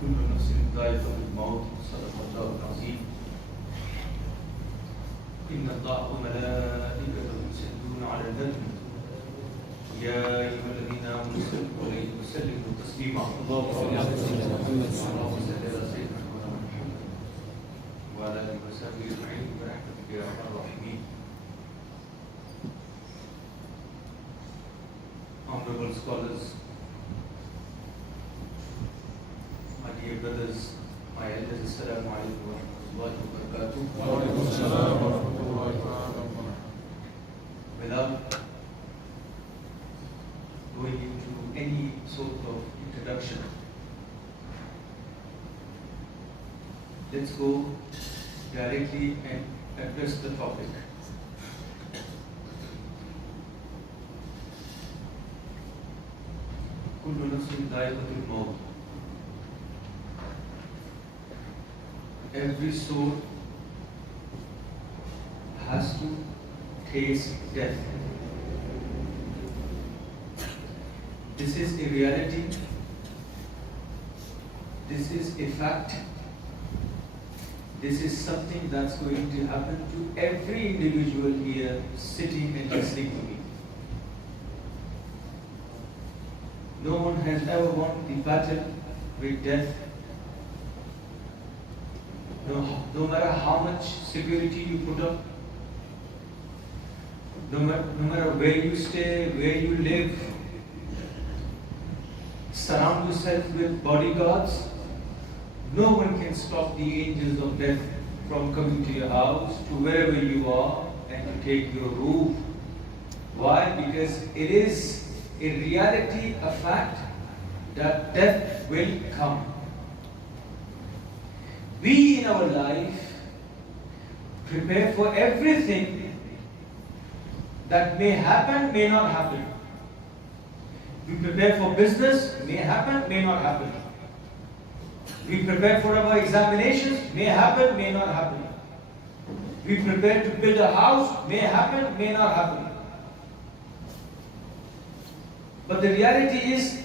كل نفس ذائقة الموت صدق الله العظيم إن الله وملائكته يصلون على النبي يا أيها الذين آمنوا صلوا عليه وسلموا تسليما اللهم صل على سيدنا محمد وعلى آله وصحبه أجمعين برحمتك يا أرحم الراحمين. Honorable scholars, my dear brothers, my elders, Assalamu alaikum wa rahmatullahi wa barakatuh. Without going into any sort of introduction, let's go directly and address the topic. كل نفس ذائقة الموت. Every soul has to taste death. This is a reality. This is a fact. This is something that's going to happen to every individual here sitting and listening to me. No one has ever won the battle with death. No matter how much security you put up, no matter where you stay, where you live, surround yourself with bodyguards, no one can stop the angels of death from coming to your house, to wherever you are, and to take your roof. Why? Because it is a reality, a fact, that death will come. We in our life prepare for everything that may happen, may not happen. We prepare for business, may happen, may not happen. We prepare for our examinations, may happen, may not happen. We prepare to build a house, may happen, may not happen. But the reality is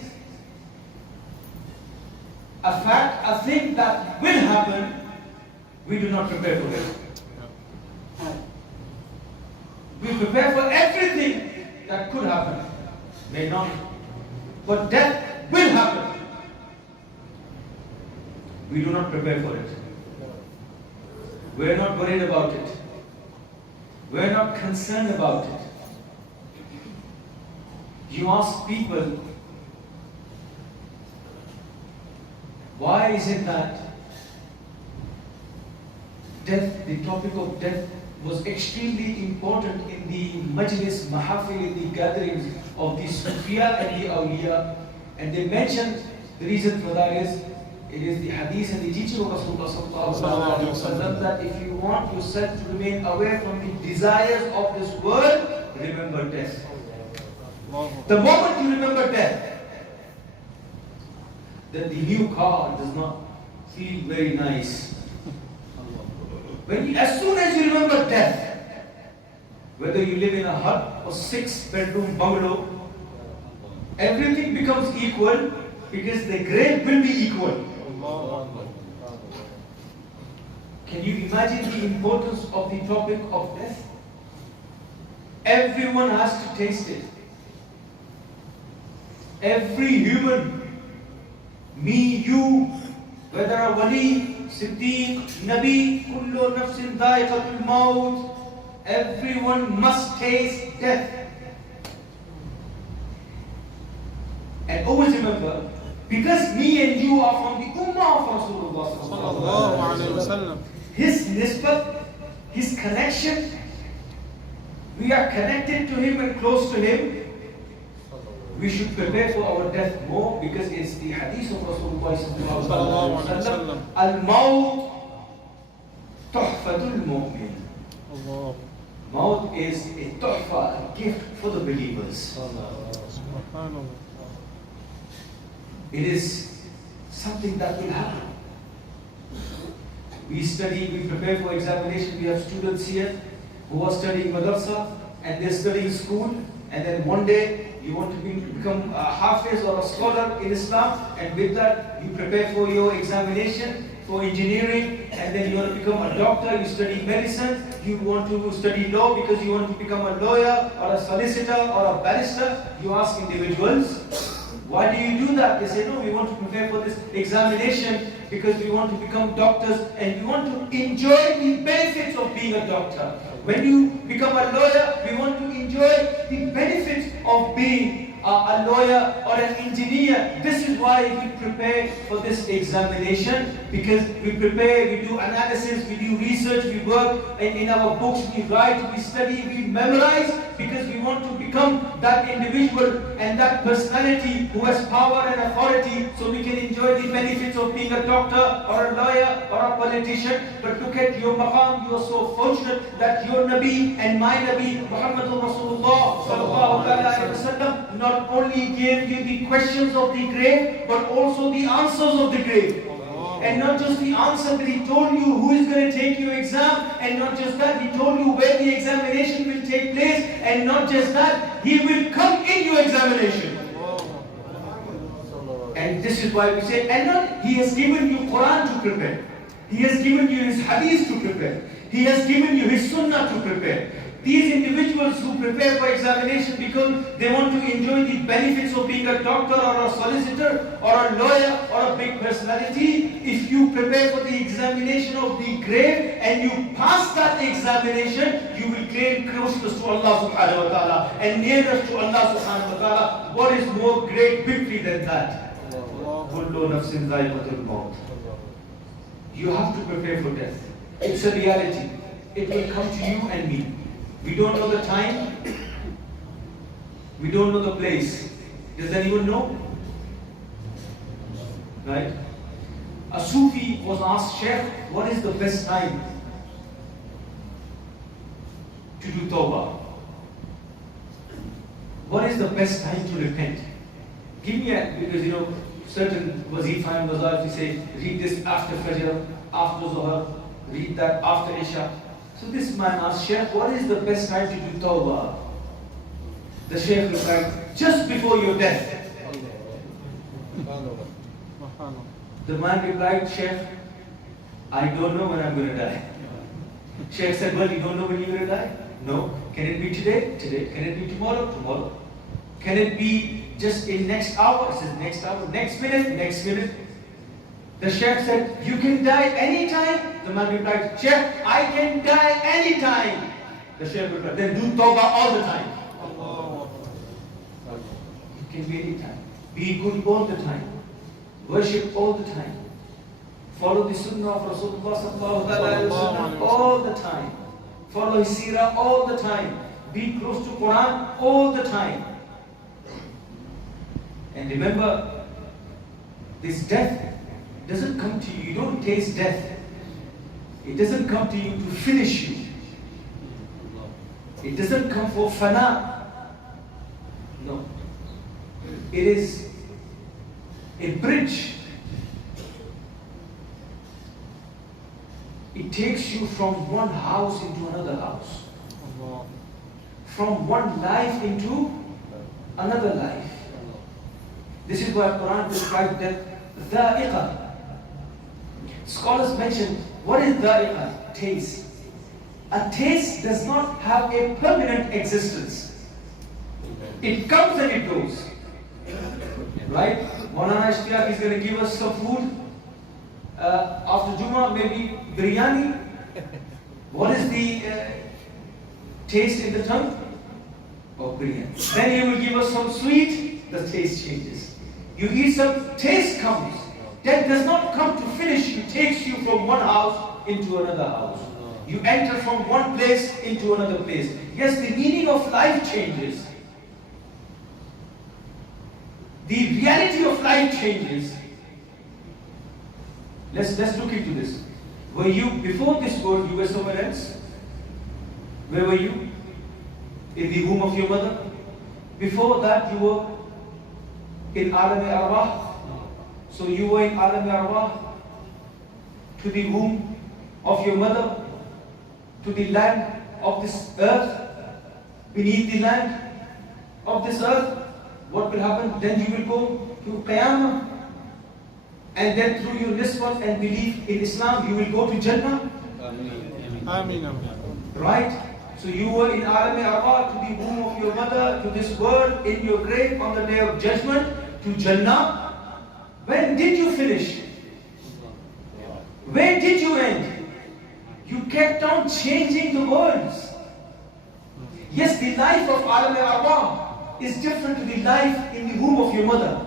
a fact, a thing that will happen, we do not prepare for it. We prepare for everything that could happen, may not. But death will happen. We do not prepare for it. We are not worried about it. We are not concerned about it. You ask people, why is it that death, the topic of death, was extremely important in the Majlis, Mahafil, in the gatherings of the Sufiya and the Awliya? And they mentioned the reason for that is, it is the hadith and the teaching of Rasulullah that if you want yourself to remain away from the desires of this world, remember death. The moment you remember death, then the new car does not feel very nice. As soon as you remember death, whether you live in a hut or 6-bedroom bungalow, everything becomes equal because the grave will be equal. Can you imagine the importance of the topic of death? Everyone has to taste it. Every human, me, you, whether a wali, siddiq, nabi, kullu nafsin dha'iqatul maut, everyone must taste death. And always remember, because me and you are from the ummah of Rasulullah, his nisbat, his connection, we are connected to him and close to him. We should prepare for our death more because it's the hadith of Rasulullah sallallahu alaihi wasallam. Al-maut tuhfatul mu'min. Maut is a tuhfa, a gift for the believers. It is something that will happen. We study, we prepare for examination. We have students here who are studying madrasa and they're studying school, and then one day You want to become a hafiz or a scholar in Islam, and with that you prepare for your examination for engineering, and then you want to become a doctor, you study medicine, you want to study law because you want to become a lawyer or a solicitor or a barrister. You ask individuals, why do you do that? They say, no, we want to prepare for this examination because we want to become doctors and we want to enjoy the benefits of being a doctor. When you become a lawyer, we want to enjoy the benefits of being a lawyer or an engineer. This is why we prepare for this examination, because we prepare, we do analysis, we do research, we work in our books, we write, we study, we memorize, because we want to become that individual and that personality who has power and authority, so we can enjoy the benefits of being a doctor or a lawyer or a politician. But look at your maqam, you are so fortunate that your Nabi and my Nabi Muhammadur Rasulullah sallallahu alaihi wasallam not only gave you the questions of the grave, but also the answers of the grave. And not just the answer, but he told you who is going to take your exam, and not just that, he told you where the examination will take place, and not just that, he will come in your examination. And this is why we say, and not, he has given you Quran to prepare. He has given you his hadith to prepare. He has given you his sunnah to prepare. These individuals who prepare for examination because they want to enjoy the benefits of being a doctor or a solicitor or a lawyer or a big personality, if you prepare for the examination of the grave and you pass that examination, you will gain closeness to Allah subhanahu wa ta'ala and nearness to Allah subhanahu wa ta'ala. What is more great victory than that? You have to prepare for death. It's a reality. It will come to you and me. We don't know the time. We don't know the place. Does anyone know? Right? A Sufi was asked, Sheikh, what is the best time to do tawbah? What is the best time to repent? Give me because certain wazifa and wazaf, you say, read this after Fajr, after Zuhr, read that after Isha. So this man asked, Sheikh, what is the best time to do tawbah? The Sheikh replied, just before your death. The man replied, Sheikh, I don't know when I'm going to die. Sheikh said, well, you don't know when you're going to die? No. Can it be today? Today. Can it be tomorrow? Tomorrow. Can it be just in next hour? He says, next hour. Next minute? Next minute. The Sheikh said, you can die anytime? The man replied, Sheikh, I can die anytime. The Sheikh replied, then do tawbah all the time. It can be anytime. Be good all the time. Worship all the time. Follow the sunnah of Rasulullah sallallahu alaihi wasallam all the time. Follow his seerah all the time. Be close to Quran all the time. And remember, this death doesn't come to you. You don't taste death. It doesn't come to you to finish you. It doesn't come for fana. No. It is a bridge. It takes you from one house into another house. From one life into another life. This is why Quran describes death, dha'iqah. Scholars mention, what is dha'iqah? Taste. A taste does not have a permanent existence. It comes and it goes. Right? Maulana Ishtiyaq is going to give us some food. After Jummah, maybe biryani. What is the taste in the tongue? Of biryani. Then he will give us some sweet, the taste changes. You eat some, taste comes. Death does not come to finish you, takes you from one house into another house. You enter from one place into another place. Yes, the meaning of life changes. The reality of life changes. Let's look into this. Were you, before this world, you were somewhere else? Where were you? In the womb of your mother? Before that, you were in Alam-e-Arwah. So you were in Alam-e-Arwah, to the womb of your mother, to the land of this earth, beneath the land of this earth. what will happen? Then you will go to Qiyamah. And then through your nisbat and belief in Islam, you will go to Jannah. Ameen. Right? So you were in Alam Arwah, to the womb of your mother, to this world, in your grave on the day of judgment, to Jannah. When did you finish? Where did you end? You kept on changing the worlds. Yes, the life of Alam Arwah is different to the life in the womb of your mother.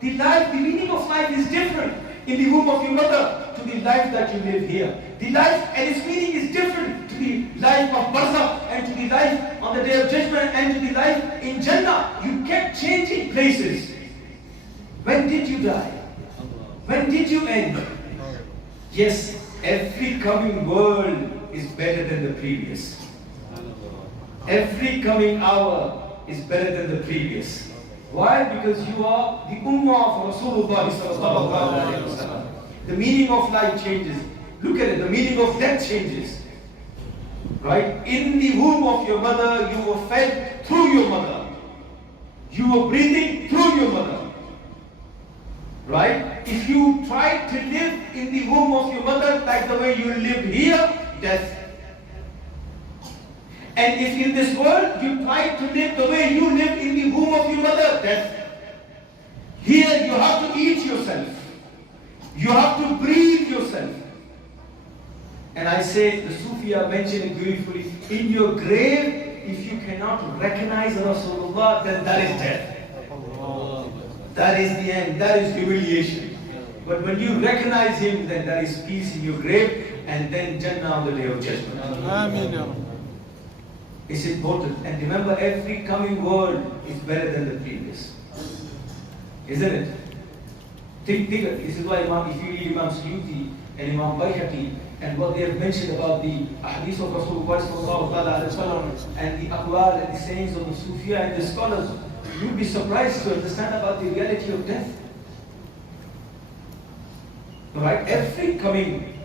The meaning of life is different in the womb of your mother to the life that you live here. The life and its meaning is different to the life of Barzakh and to the life on the day of judgment and to the life in Jannah. You kept changing places. When did you die? When did you end? Yes, every coming world is better than the previous. Every coming hour is better than the previous. Why? Because you are the ummah of Rasulullah sallallahu alaihi wasallam. The meaning of life changes. Look at it, the meaning of death changes. Right? In the womb of your mother, you were fed through your mother. You were breathing through your mother. Right? If you tried to live in the womb of your mother like the way you live here, death. And if in this world you try to live the way you live in the womb of your mother, death. Here you have to eat yourself. You have to breathe yourself. And I say, the Sufia mentioned it beautifully, in your grave, if you cannot recognize Rasulullah, then that is death. That is the end, that is humiliation. But when you recognize him, then that is peace in your grave, and then Jannah on the day of judgment. Ameen. It's important. And remember, every coming world is better than the previous. Isn't it? Think, this is why if you read Imam Suyuti and Imam Bayhaqi and what they have mentioned about the hadith of Rasulullah and the aqwal and the sayings of the Sufia and the scholars, you'll be surprised to understand about the reality of death. Right? Every coming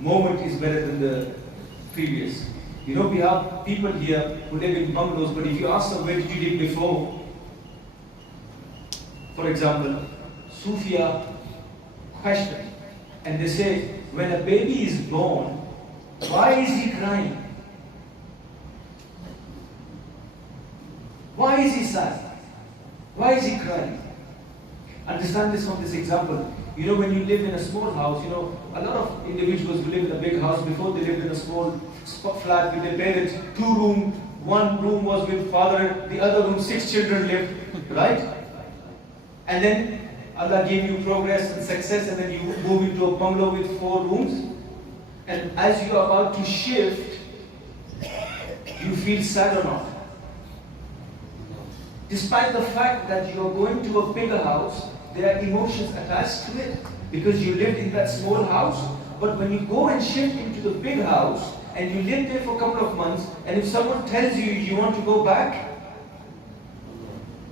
moment is better than the previous. You know, we have people here who live in bungalows, but if you ask them, where did you live before? For example, Sufia question, and they say, when a baby is born, why is he crying? Why is he sad? Why is he crying? Understand this from this example. You know, when you live in a small house, you know, a lot of individuals who live in a big house, before they lived in a small flat with their parents, 2 rooms, 1 room was with father, the other room 6 children lived, right? And then Allah gave you progress and success, and then you move into a bungalow with 4 rooms. And as you are about to shift, you feel sad or not? Despite the fact that you are going to a bigger house, there are emotions attached to it because you lived in that small house. But when you go and shift into the big house and you live there for a couple of months, and if someone tells you you want to go back,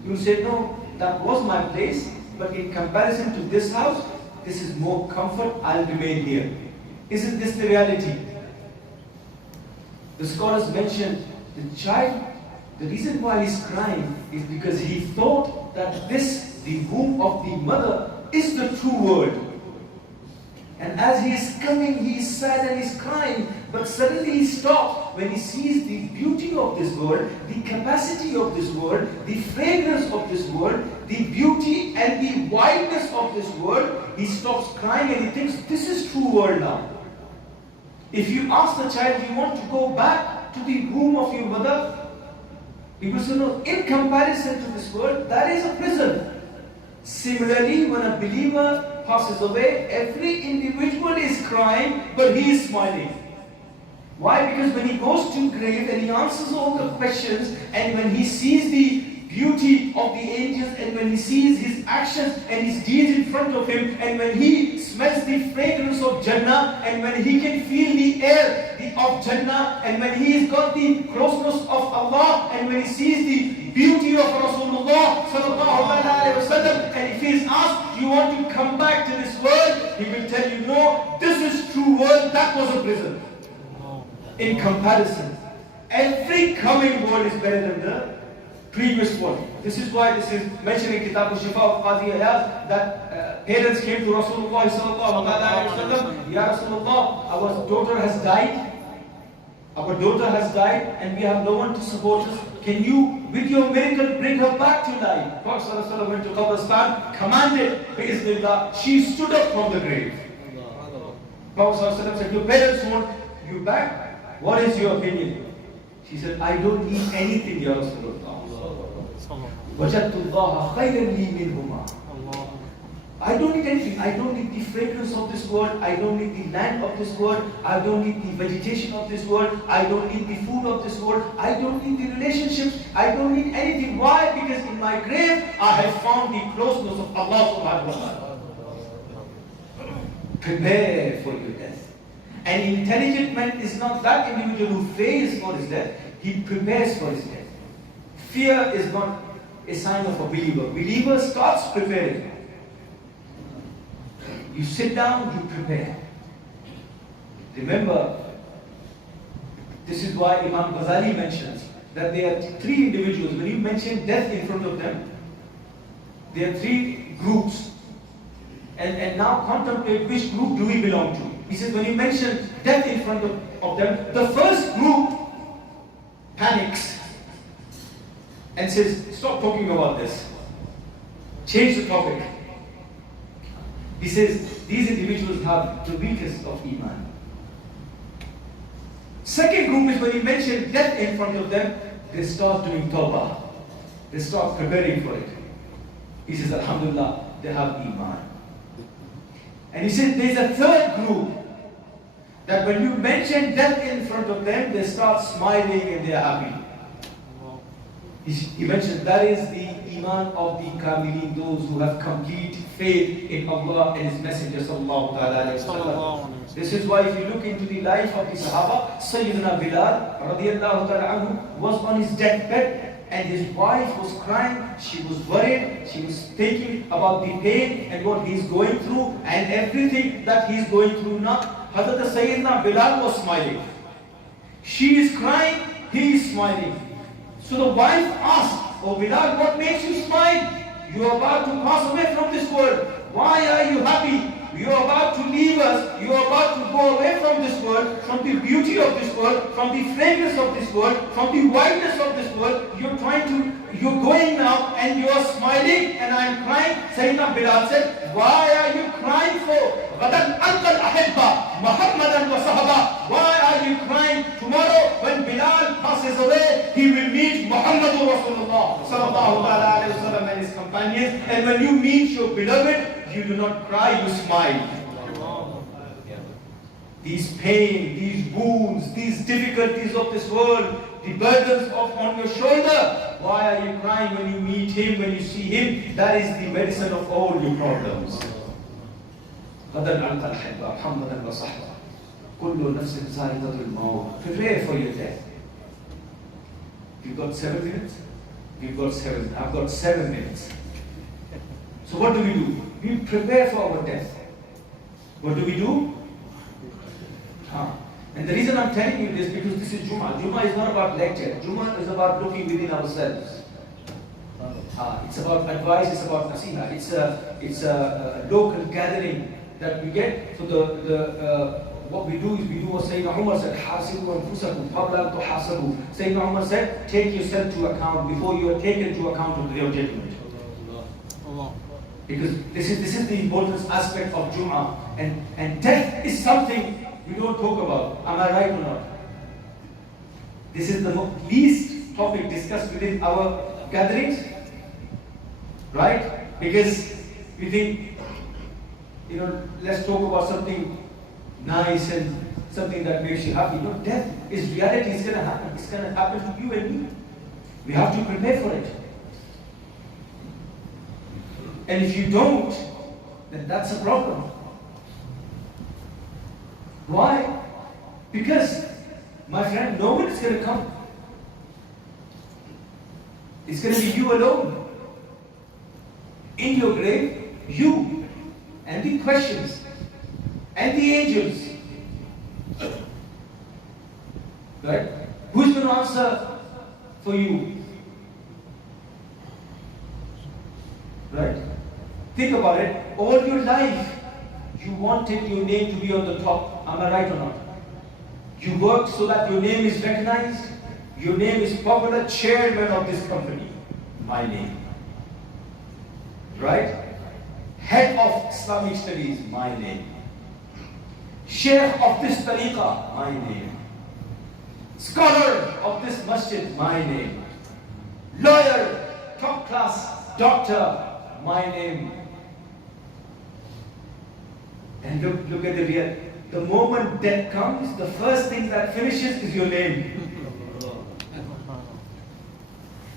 you say, no, that was my place, but in comparison to this house, this is more comfort, I'll remain here. Isn't this the reality? The scholars mentioned the child, the reason why he's crying is because he thought that the womb of the mother, is the true world. And as he is coming, he is sad and he's crying, but suddenly he stops when he sees the beauty of this world, the capacity of this world, the fragrance of this world, the beauty and the wideness of this world. He stops crying and he thinks, this is true world now. If you ask the child, do you want to go back to the womb of your mother? People say, no, in comparison to this world, that is a prison. Similarly, when a believer passes away, every individual is crying, but he is smiling. Why? Because when he goes to grave and he answers all the questions, and when he sees the beauty of the angels, and when he sees his actions and his deeds in front of him, and when he smells the fragrance of Jannah, and when he can feel the air of Jannah, and when he has got the closeness of Allah, and when he sees the beauty of Rasulullah sallallahu alaihi wasallam, and if he is asked, do you want to come back to this world? He will tell you, no, this is true world, that was a prison. In comparison, every coming world is better than the previous one. This is why this is mentioned in Kitab al-Shifa of Qadi Ayaz that parents came to Rasulullah sallallahu alaihi wasallam, Ya Rasulullah, our daughter has died. Our daughter has died and we have no one to support us. Can you, with your miracle, bring her back to life? Prophet ﷺ went to Qabristan, commanded, Bi'iznillah, she stood up from the grave. Prophet ﷺ said, your parents want you back? What is your opinion? She said, I don't need anything, Ya Rasulullah. وَجَدْتُ اللَّهَ خَيْرًا لِي مِنْهُمَا. I don't need anything. I don't need the fragrance of this world. I don't need the land of this world. I don't need the vegetation of this world. I don't need the food of this world. I don't need the relationships. I don't need anything. Why? Because in my grave, I have found the closeness of Allah subhanahu wa ta'ala. Prepare for your death. An intelligent man is not that individual who fears for his death. He prepares for his death. Fear is not a sign of a believer. Believer starts preparing. You sit down, you prepare. Remember, this is why Imam Ghazali mentions that there are three individuals. When you mention death in front of them, there are three groups. And now contemplate which group do we belong to. He says when you mention death in front of them, the first group panics and says, stop talking about this. Change the topic. He says, these individuals have the weakest of Iman. Second group is when you mention death in front of them, they start doing tawbah. They start preparing for it. He says, Alhamdulillah, they have Iman. And he says, there's a third group that when you mention death in front of them, they start smiling and they're happy. He mentioned that is the Iman of the Kamilin, those who have complete faith in Allah and His Messenger sallallahu alaihi wasallam. This is why if you look into the life of the Sahaba, Sayyidina Bilal radiallahu ta'ala anhu was on his deathbed and his wife was crying, she was worried, she was thinking about the pain and what he's going through and everything that he's going through now. Hazrat Sayyidina Bilal was smiling. She is crying, he is smiling. So the wife asked, oh Bilal, what makes you smile? You are about to pass away from this world. Why are you happy? You are about to leave us. You are about to go away from this world, from the beauty of this world, from the fragrance of this world, from the whiteness of this world. You're going now and you are smiling and I am crying. Sayyidina Bilal said, why are you crying for? Why are you crying? Tomorrow when Bilal passes away, he will meet Muhammadur Rasulullah sallallahu alaihi wasallam and his companions. And when you meet your beloved, you do not cry, you smile. These pain, these wounds, these difficulties of this world, the burdens on your shoulder, why are you crying when you meet him, when you see him? That is the medicine of all your problems. Prepare for your death. You've got 7 minutes? You've got 7. I've got 7 minutes. So what do? We prepare for our death. What do? And the reason I'm telling you this because this is Jummah. Jummah is not about lecture. Jummah is about looking within ourselves. It's about advice. It's about nasiha. It's a local gathering that we get. So what we do is we do what Sayyidina Umar said, "Hasibu anfusakum qabla an tuhasabu." Sayyidina Umar said, take yourself to account before you are taken to account of your judgment. Because this is the important aspect of Jum'ah. And death is something we don't talk about. Am I right or not? This is the least topic discussed within our gatherings. Right? Because we think, let's talk about something nice and something that makes you happy. No, death is reality. It's going to happen. It's going to happen to you and me. We have to prepare for it. And if you don't, then that's a problem. Why? Because, my friend, no one is going to come. It's going to be you alone. In your grave, you. And the questions. And the angels. Right? Who's going to answer for you? Right? Think about it. All your life, you wanted your name to be on the top. Am I right or not? You worked so that your name is recognized. Your name is popular, chairman of this company. My name. Right? Head of Islamic studies. My name. Sheikh of this tariqah. My name. Scholar of this masjid. My name. Lawyer, top class, doctor. My name. And look at the real. The moment death comes, the first thing that finishes is your name.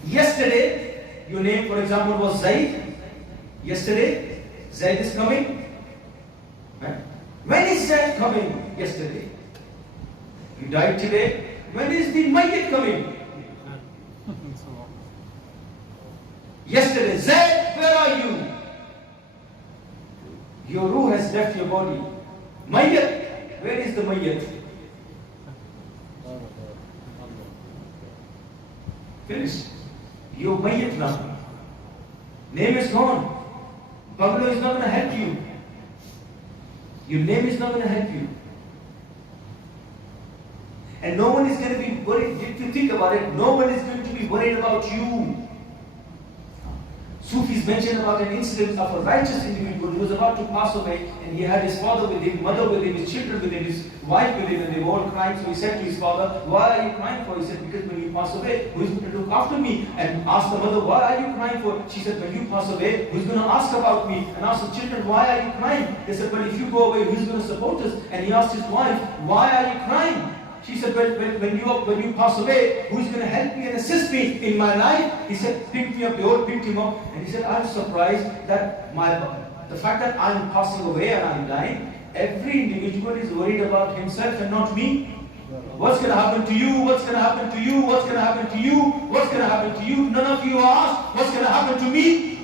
Yesterday, your name, for example, was Zaid. Yesterday, Zaid is coming. Right? When is Zaid coming? Yesterday. You died today. When is the Mayyit coming? Yesterday, Zaid, where are you? Your ruh has left your body. Mayyit, where is the Mayyit? Finished. Your Mayyit now. Name is gone. Bungalow is not going to help you. Your name is not going to help you. And no one is going to be worried. If you think about it, no one is going to be worried about you. Sufis mentioned about an incident of a righteous individual who was about to pass away, and he had his father with him, mother with him, his children with him, his wife with him, and they were all crying. So he said to his father, "Why are you crying for?" He said, "Because when you pass away, who is going to look after me?" And asked the mother, "Why are you crying for?" She said, "When you pass away, who's going to ask about me?" And asked the children, "Why are you crying?" They said, "Well, if you go away, who's going to support us?" And he asked his wife, "Why are you crying?" She said, when you pass away, who's going to help me and assist me in my life? He said, "Pick me up." They all picked him up. And he said, "I'm surprised that the fact that I'm passing away and I'm dying, every individual is worried about himself and not me. What's going to happen to you? What's going to happen to you? What's going to happen to you? What's going to happen to you? None of you asked, what's going to happen to me?"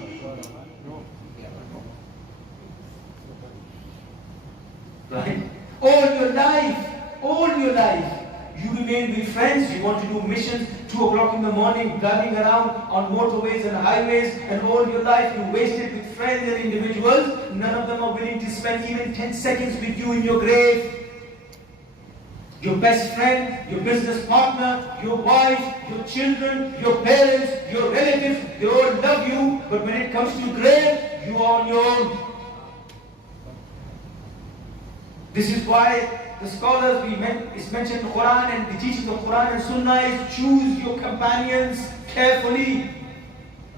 Right? All your life, you remain with friends, you want to do missions, 2 o'clock in the morning, driving around on motorways and highways, and all your life you wasted with friends and individuals. None of them are willing to spend even 10 seconds with you in your grave. Your best friend, your business partner, your wife, your children, your parents, your relatives, they all love you, but when it comes to grave, you are on your own. This is why the scholars, it's mentioned in the Quran, and the teaching of Quran and Sunnah is choose your companions carefully.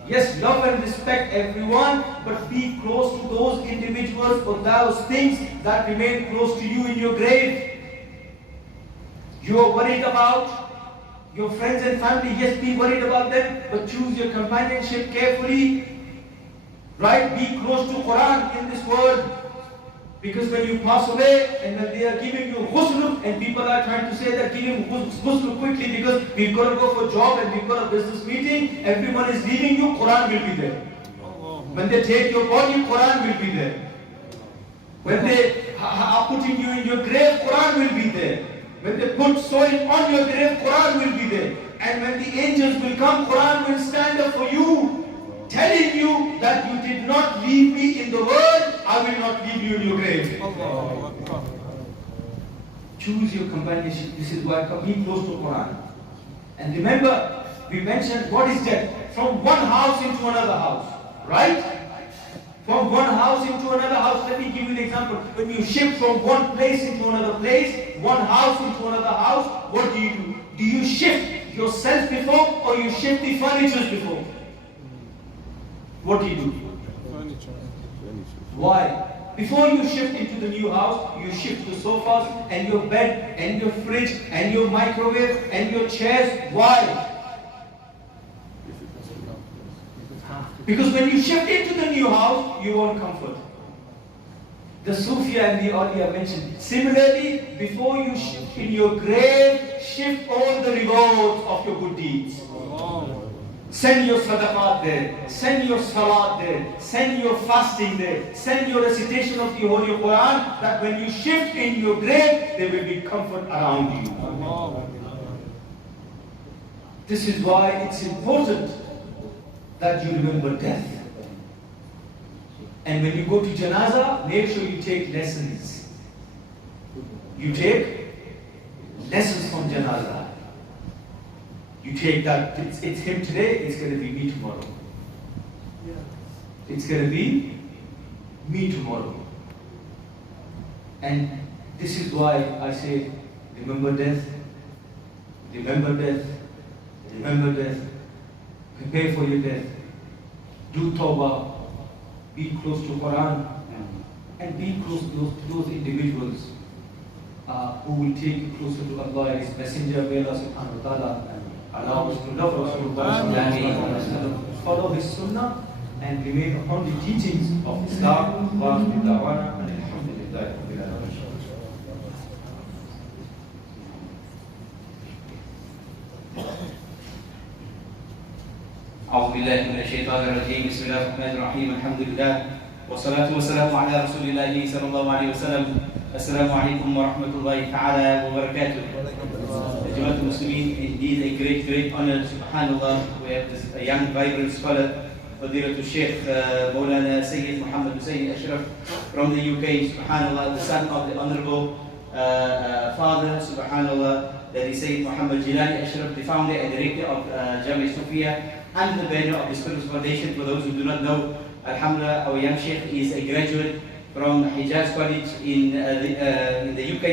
Yes, love and respect everyone, but be close to those individuals or those things that remain close to you in your grave. You are worried about your friends and family, yes, be worried about them, but choose your companionship carefully. Right? Be close to Quran in this world. Because when you pass away and when they are giving you ghusl, and people are trying to say that give him ghusl quickly because we've got to go for a job and we've got a business meeting, everyone is leaving you, Quran will be there. When they take your body, Quran will be there. When they are putting you in your grave, Quran will be there. When they put soil on your grave, Quran will be there. And when the angels will come, Quran will stand up for you, telling you that you did not leave me in the world, I will not leave you in your grave. Choose your companionship. This is why be close to Quran. And remember, we mentioned what is death? From one house into another house. Right? From one house into another house. Let me give you an example. When you shift from one place into another place, one house into another house, what do? Do you shift yourself before or you shift the furniture before? What do? Furniture. Why? Before you shift into the new house, you shift the sofas and your bed and your fridge and your microwave and your chairs. Why? Because when you shift into the new house, you want comfort. The Sufia and the Awliya mentioned. Similarly, before you shift in your grave, shift all the rewards of your good deeds. Send your sadaqat there, send your salat there, send your fasting there, send your recitation of the Holy Quran, that when you shift in your grave, there will be comfort around you. This is why it's important that you remember death. And when you go to janaza, make sure you take lessons. You take lessons from janaza. You take that, it's him today, it's going to be me tomorrow. It's going to be me tomorrow. And this is why I say, remember death, remember death, remember death, prepare for your death, do tawbah, be close to Quran, and be close to those individuals who will take you closer to Allah and His Messenger. May Allah subhanahu wa ta'ala allow us to love Rasulullah, follow his sunnah, and remain upon the teachings of Islam. Wa akhiru da'wana and alhamdulillah. أعوذ بالله من الشيطان الرجيم بسم الله الرحمن الرحيم الحمد لله والصلاة والسلام على رسول الله صلى الله عليه وسلم السلام عليكم ورحمة الله تعالى وبركاته. Jamiatul Muslimin, indeed a great honor, subhanallah. We have this, a young vibrant scholar, Fadilatul Sheikh Maulana Sayyid Muhammad Hussein Ashraf from the UK, subhanallah, the son of the honorable father, subhanallah, that is Sayyid Muhammad Jilani Ashraf, the founder and director of Jamiatul Mustafa and the banner of the Spiritual Foundation. For those who do not know, alhamdulillah, our young Sheikh is a graduate from Hijaz College in the UK,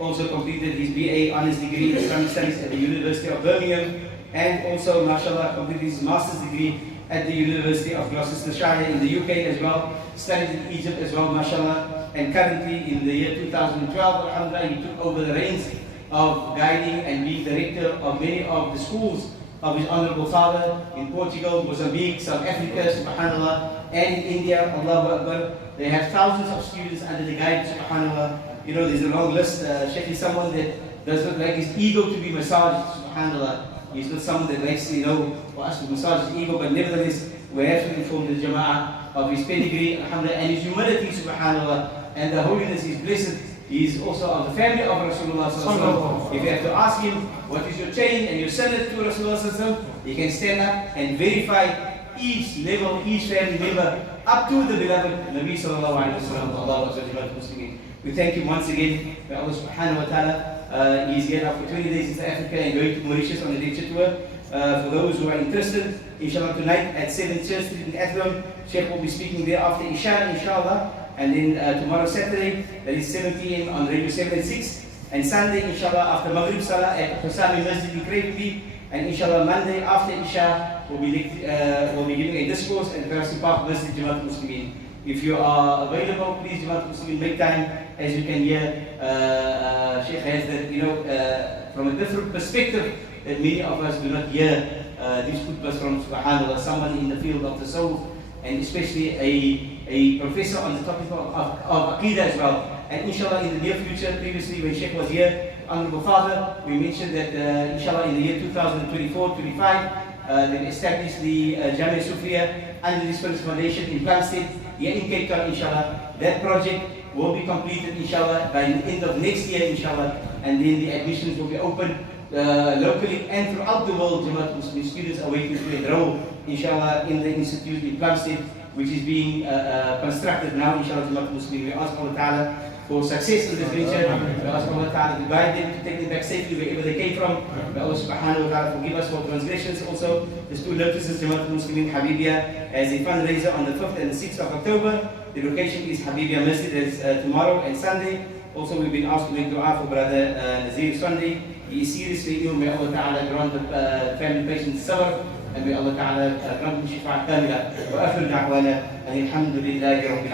also completed his BA Honours degree in Islamic Studies at the University of Birmingham, and also, mashallah, completed his Master's degree at the University of Gloucestershire in the UK as well, studied in Egypt as well, mashallah, and currently in the year 2012, alhamdulillah, he took over the reins of guiding and being director of many of the schools of his honorable father in Portugal, Mozambique, South Africa, subhanallah, and in India, Allahu Akbar. They have thousands of students under the guidance, subhanallah. You know, there's a long list. Sheikh is someone that does not like his ego to be massaged, subhanallah. He's not someone that likes, for us to massage his ego, but nevertheless, we have to inform the Jama'ah of his pedigree, alhamdulillah, and his humility, subhanallah, and the holiness, his blessed. He is also of the family of Rasulullah sallallahu alaihi wasallam. If you have to ask him, what is your chain and your sanad to Rasulullah sallallahu alaihi wasallam, he can stand up and verify each level, each family member, up to the beloved Nabi sallallahu alaihi wasallam. We thank him once again. May Allah subhanahu wa ta'ala, he is here now for 20 days in South Africa and going to Mauritius on a lecture tour. For those who are interested, inshallah, tonight at 7 Church Street in Athlone, Sheikh will be speaking there after Isha, inshallah. And then tomorrow Saturday, that is 7 p.m. on Radio 7 and Sunday, inshallah, after Maghrib Salah at Husami Masjid in Cravenby. And inshallah, Monday after Isha, we'll be giving a discourse at Versi Park Masjid Jamiatul Muslimin. If you are available, please Jamiatul Muslimin, make time. As you can hear, Sheikh has that, from a different perspective that many of us do not hear these khutbahs from, subhanallah, someone in the field of the soul, and especially a professor on the topic of Aqidah as well. And inshallah, in the near future, previously when Sheikh was here, Honorable Father, we mentioned that inshallah in the year 2024-25, they established the Jamiatul Mustafa under the Spiritual Foundation in Plumstead, here in Cape Town, inshallah. That project will be completed, inshallah, by the end of next year, inshallah, and then the admissions will be open locally and throughout the world. Jamiatul Muslim students are waiting to enroll, inshallah, in the institute in Plumstead, which is being constructed now, inshallah. Jamiatul Muslim, we ask Allah Ta'ala for success in this venture. We ask Allah Ta'ala to guide them, to take them back safely wherever they came from. May Allah subhanahu wa ta'ala forgive us for transgressions. Also, there's 2 notices. Jamiatul Muslimin Habibia as a fundraiser on the 5th and the 6th of October. The location is Habibia Masjid, as tomorrow and Sunday. Also, we've been asked to make dua for Brother Nazir Sunday. He is seriously ill. May Allah Ta'ala grant the family patients sabr. And may Allah Ta'ala grant him shifa kamila. Wa akhiru da'wana. And alhamdulillahi rabbil alamin.